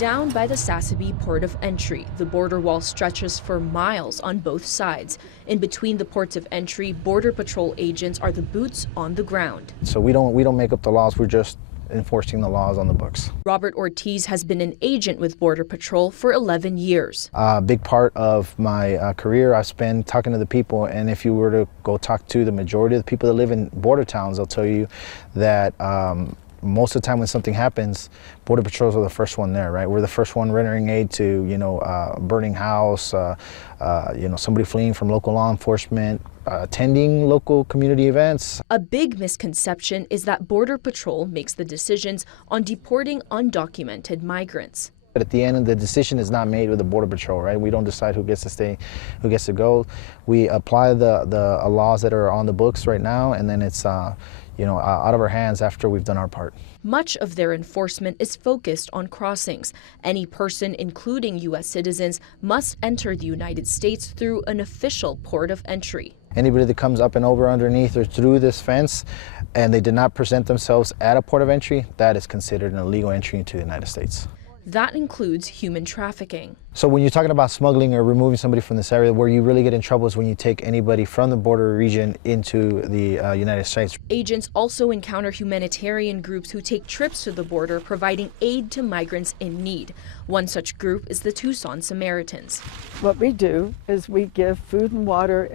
Down by the Sasabe port of entry, the border wall stretches for miles on both sides. In between the ports of entry, Border Patrol agents are the boots on the ground. So we don't make up the laws, we're just enforcing the laws on the books. Robert Ortiz has been an agent with Border Patrol for 11 years. A big part of my career I spent talking to the people, and if you were to go talk to the majority of the people that live in border towns, they'll tell you that most of the time when something happens, Border Patrols are the first one there, right? We're the first one rendering aid to, burning house, somebody fleeing from local law enforcement, attending local community events. A big misconception is that Border Patrol makes the decisions on deporting undocumented migrants. But at the end, the decision is not made with the Border Patrol, right? We don't decide who gets to stay, who gets to go. We apply the laws that are on the books right now, and then it's out of our hands after we've done our part. Much of their enforcement is focused on crossings. Any person, including U.S. citizens, must enter the United States through an official port of entry. Anybody that comes up and over, underneath, or through this fence, and they did not present themselves at a port of entry, that is considered an illegal entry into the United States. That includes human trafficking. So when you're talking about smuggling or removing somebody from this area, where you really get in trouble is when you take anybody from the border region into the United States. Agents also encounter humanitarian groups who take trips to the border, providing aid to migrants in need. One such group is the Tucson Samaritans. What we do is we give food and water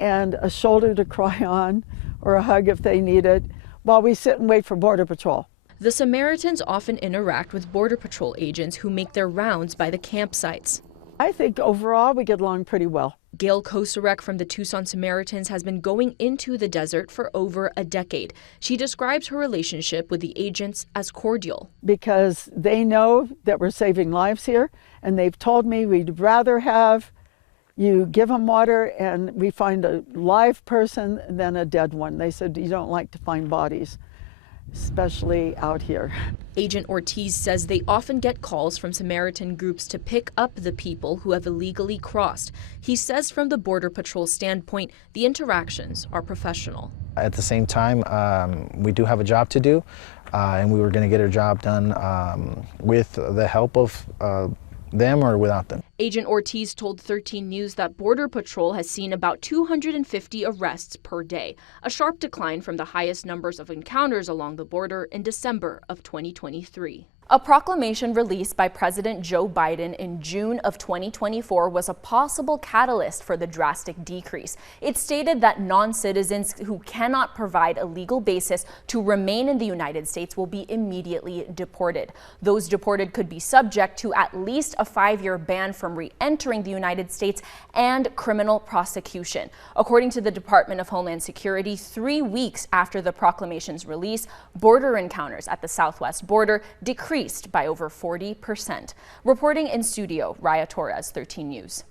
and a shoulder to cry on, or a hug if they need it, while we sit and wait for Border Patrol. The Samaritans often interact with Border Patrol agents who make their rounds by the campsites. I think overall we get along pretty well. Gail Kosarek from the Tucson Samaritans has been going into the desert for over a decade. She describes her relationship with the agents as cordial. Because they know that we're saving lives here, and they've told me we'd rather have you give them water and we find a live person than a dead one. They said you don't like to find bodies, especially out here. Agent Ortiz says they often get calls from Samaritan groups to pick up the people who have illegally crossed. He says from the Border Patrol standpoint, the interactions are professional. At the same time, we do have a job to do, and we were going to get our job done with the help of them or without them. Agent Ortiz told 13 News that Border Patrol has seen about 250 arrests per day, a sharp decline from the highest numbers of encounters along the border in December of 2023. A proclamation released by President Joe Biden in June of 2024 was a possible catalyst for the drastic decrease. It stated that non-citizens who cannot provide a legal basis to remain in the United States will be immediately deported. Those deported could be subject to at least a 5-year ban from re-entering the United States and criminal prosecution. According to the Department of Homeland Security, 3 weeks after the proclamation's release, border encounters at the southwest border decreased by over 40%. Reporting in studio, Raya, Torres, 13 News.